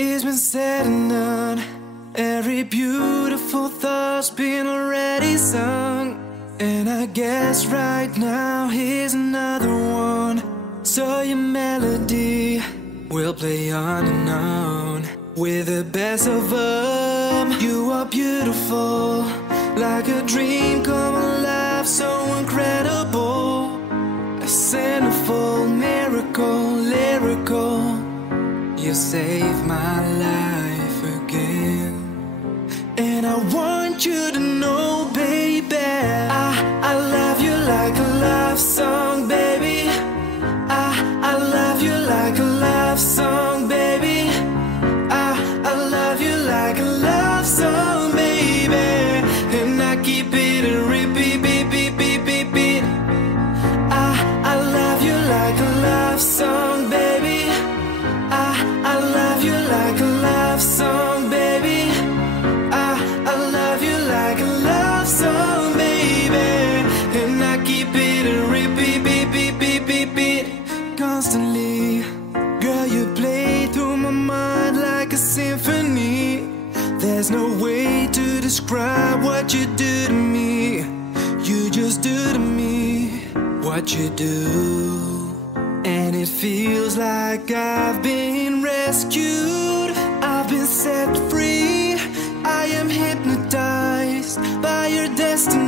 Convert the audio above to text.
It's been said and done. Every beautiful thought's been already sung. And I guess right now here's another one. So your melody will play on and on. With the best of them, you are beautiful, like a dream come alive, so incredible. A centerfold miracle, lyrical. You saved my life again. And I want you to know, baby, I love you like a love song, baby. I love you like a love song, baby. I love you like a love song, baby. And I keep it a repeat, beat, beat, beat, beat, beat. I love you like a love song, baby. I love you like a love song, baby. I love you like a love song, baby. And I keep it a repeat, beat, beat, beat, beat, beat. Constantly, girl, you play through my mind like a symphony. There's no way to describe what you do to me. You just do to me what you do. And it feels like I've been rescued. I've been set free. I am hypnotized by your destiny.